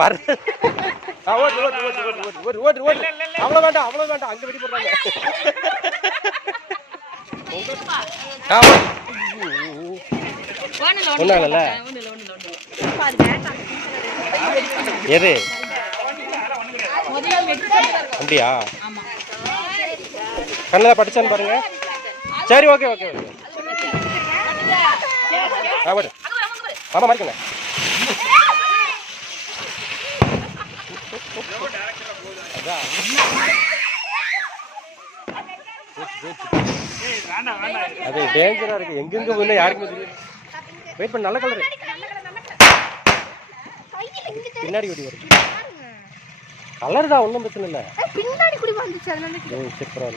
வர அவ்வளோ வேண்டாம் அவ்வளோ வேண்டாம் அங்கே வெடி போடுறாங்க. ஒன்றாங்கல்ல எது அப்படியா? கண்ணில் படிச்சான்னு பாருங்க. சரி ஓகே ஓகே ஓகே. ஆமாம் ஆமாம் மறைக்கங்க. அது டேஞ்சரா இருக்கு. எங்கெங்க போய் யாருக்குமே தெரியும். வெயிட் பண்ண. நல்ல கலரு பின்னாடி ஓடி வரும். கலர் தான் ஒன்றும் பிரச்சனை இல்லை. பின்னாடி குடி வந்துச்சு. அதனால சரி பரவாயில்ல.